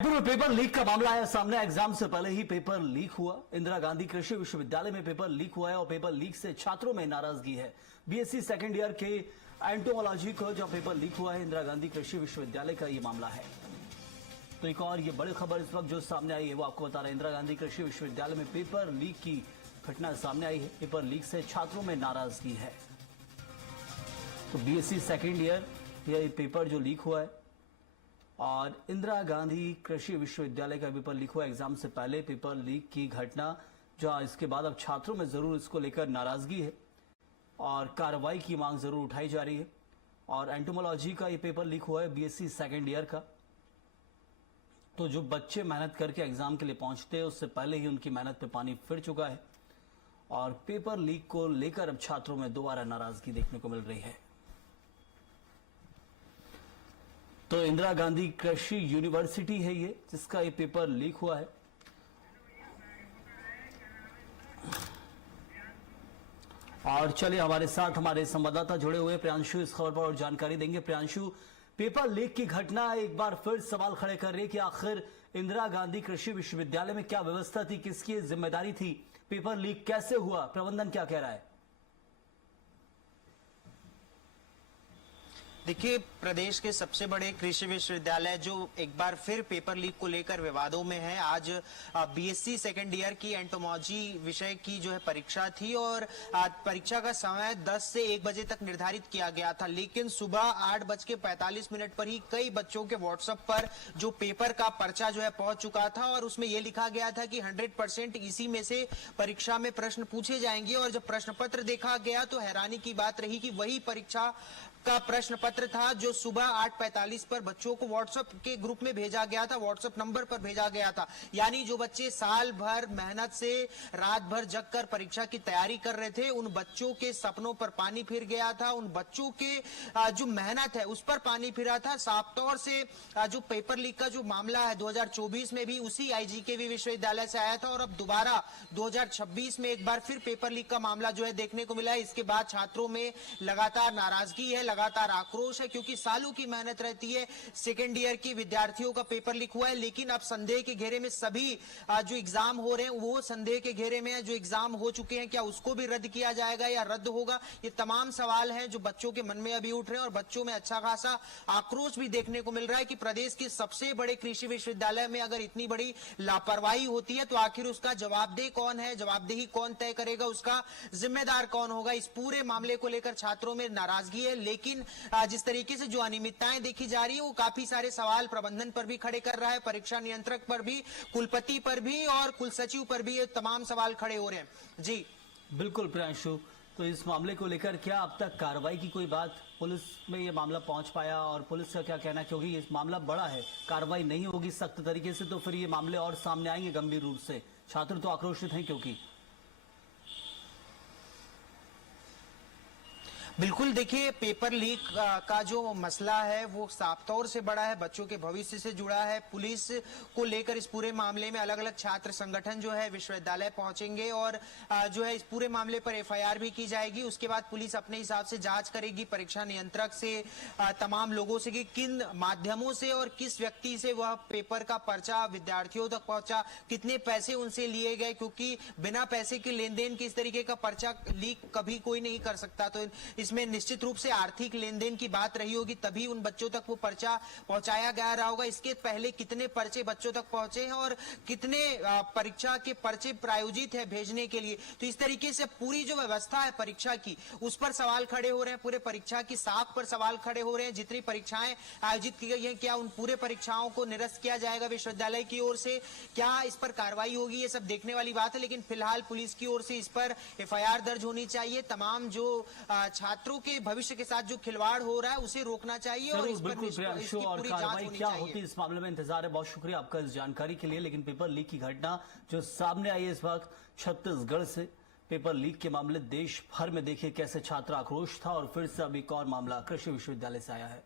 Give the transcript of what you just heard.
Paper leak का मामला आया सामने। एग्जाम से पहले ही पेपर लीक हुआ। इंदिरा गांधी कृषि विश्वविद्यालय में पेपर लीक हुआ है और पेपर लीक से छात्रों में नाराजगी है। बीएससी सेकेंड ईयर के एंटोमोलॉजी का जो पेपर लीक हुआ है इंदिरा गांधी कृषि विश्वविद्यालय का ये मामला है। तो एक और ये बड़ी खबर इस वक्त जो सामने आई है वो आपको बता रहे हैं। इंदिरा गांधी कृषि विश्वविद्यालय में पेपर लीक की घटना सामने आई है। पेपर लीक से छात्रों में नाराजगी है। तो बीएससी सेकेंड ईयर ये पेपर जो लीक हुआ है और इंदिरा गांधी कृषि विश्वविद्यालय का पेपर लीक हुआ एग्जाम से पहले। पेपर लीक की घटना जो इसके बाद अब छात्रों में जरूर इसको लेकर नाराजगी है और कार्रवाई की मांग जरूर उठाई जा रही है। और एंटोमोलॉजी का ये पेपर लीक हुआ है बीएससी सेकेंड ईयर का। तो जो बच्चे मेहनत करके एग्जाम के लिए पहुंचते हैं उससे पहले ही उनकी मेहनत पे पानी फिर चुका है और पेपर लीक को लेकर अब छात्रों में दोबारा नाराजगी देखने को मिल रही है। तो इंदिरा गांधी कृषि यूनिवर्सिटी है ये जिसका ये पेपर लीक हुआ है। और चलिए हमारे साथ हमारे संवाददाता जुड़े हुए प्रियांशु इस खबर पर और जानकारी देंगे। प्रियांशु, पेपर लीक की घटना एक बार फिर सवाल खड़े कर रही है कि आखिर इंदिरा गांधी कृषि विश्वविद्यालय में क्या व्यवस्था थी, किसकी जिम्मेदारी थी, पेपर लीक कैसे हुआ, प्रबंधन क्या कह रहा है? देखिए, प्रदेश के सबसे बड़े कृषि विश्वविद्यालय जो एक बार फिर पेपर लीक को लेकर विवादों में है। आज बीएससी सेकेंड ईयर की एंटोमोलॉजी विषय की जो है परीक्षा थी और परीक्षा का समय 10 से 1 बजे तक निर्धारित किया गया था, लेकिन सुबह 8:45 पर ही कई बच्चों के व्हाट्सएप पर जो पेपर का पर्चा जो है पहुंच चुका था और उसमें यह लिखा गया था कि 100% इसी में से परीक्षा में प्रश्न पूछे जाएंगे। और जब प्रश्न पत्र देखा गया तो हैरानी की बात रही कि वही परीक्षा का प्रश्न पत्र था जो सुबह 8:45 पर बच्चों को व्हाट्सएप के ग्रुप में भेजा गया था, व्हाट्सएप नंबर पर भेजा गया था। यानी जो बच्चे साल भर मेहनत से रात भर जगकर परीक्षा की तैयारी कर रहे थे, उन बच्चों के सपनों पर पानी फिर गया था, उन बच्चों के जो मेहनत है उस पर पानी फिरा था। साफ तौर से जो पेपर लीक का जो मामला है 2024 में भी उसी आईजीकेवी विश्वविद्यालय से आया था और अब दोबारा 2026 में एक बार फिर पेपर लीक का मामला जो है देखने को मिला है। इसके बाद छात्रों में लगातार नाराजगी है, लगातार आक्रोश है, क्योंकि सालों की मेहनत रहती है। सेकेंड ईयर की विद्यार्थियों का पेपर लीक हुआ है, लेकिन अब संदेह के घेरे में सभी जो एग्जाम हो रहे हैं वो संदेह के घेरे में है। जो एग्जाम हो चुके हैं क्या उसको भी रद्द किया जाएगा या रद्द होगा, ये तमाम सवाल हैं जो बच्चों के मन में अभी उठ रहे हैं और बच्चों में अच्छा खासा आक्रोश भी देखने को मिल रहा है कि प्रदेश के सबसे बड़े कृषि विश्वविद्यालय में अगर इतनी बड़ी लापरवाही होती है तो आखिर उसका जवाबदेह कौन है, जवाबदेही कौन तय करेगा, उसका जिम्मेदार कौन होगा। इस पूरे मामले को लेकर छात्रों में नाराजगी है, लेकिन जिस तरीके से जो अनियमितताएं देखी जा रही है वो काफी सारे सवाल प्रबंधन पर भी खड़े कर रहा है, परीक्षा नियंत्रक पर भी, कुलपति पर भी और कुलसचिव पर भी ये तमाम सवाल खड़े हो रहे हैं। जी बिल्कुल प्रियांशु, तो इस मामले को लेकर क्या अब तक कार्रवाई की कोई बात पुलिस में ये मामला पहुंच पाया और पुलिस का क्या कहना है? क्योंकि ये मामला बड़ा है, कार्रवाई नहीं होगी सख्त तरीके से तो फिर ये मामले और सामने आएंगे गंभीर रूप से। छात्र तो आक्रोशित हैं क्योंकि बिल्कुल, देखिए पेपर लीक का जो मसला है वो साफ तौर से बड़ा है, बच्चों के भविष्य से जुड़ा है। पुलिस को लेकर इस पूरे मामले में अलग अलग छात्र संगठन जो है विश्वविद्यालय पहुंचेंगे और जो है इस पूरे मामले पर एफआईआर भी की जाएगी। उसके बाद पुलिस अपने हिसाब से जांच करेगी परीक्षा नियंत्रक से, तमाम लोगों से कि किन माध्यमों से और किस व्यक्ति से वह पेपर का पर्चा विद्यार्थियों तक पहुंचा, कितने पैसे उनसे लिए गए, क्योंकि बिना पैसे के लेन देन के इस तरीके का पर्चा लीक कभी कोई नहीं कर सकता। तो इसमें निश्चित रूप से आर्थिक लेन देन की बात रही होगी, तभी उन बच्चों तक वो पर्चा पहुंचाया गया रहा होगा। इसके पहले कितने पर्चे बच्चों तक पहुंचे हैं और कितने परीक्षा के पर्चे प्रायोजित है भेजने के लिए, तो इस तरीके से पूरी जो व्यवस्था है परीक्षा की उस पर सवाल खड़े हो रहे हैं, पूरे परीक्षा की साख पर सवाल खड़े हो रहे हैं। जितनी परीक्षाएं आयोजित की गई है क्या उन पूरे परीक्षाओं को निरस्त किया जाएगा विश्वविद्यालय की ओर से, क्या इस पर कार्रवाई होगी, ये सब देखने वाली बात है। लेकिन फिलहाल पुलिस की ओर से इस पर एफआईआर दर्ज होनी चाहिए। तमाम जो छात्रों के भविष्य के साथ जो खिलवाड़ हो रहा है उसे रोकना चाहिए और इस पर और कार्रवाई क्या होती है इस मामले में इंतजार है। बहुत शुक्रिया आपका इस जानकारी के लिए। लेकिन पेपर लीक की घटना जो सामने आई है इस वक्त छत्तीसगढ़ से, पेपर लीक के मामले देश भर में देखिए कैसे छात्र आक्रोश था और फिर से अब एक और मामला कृषि विश्वविद्यालय से आया है।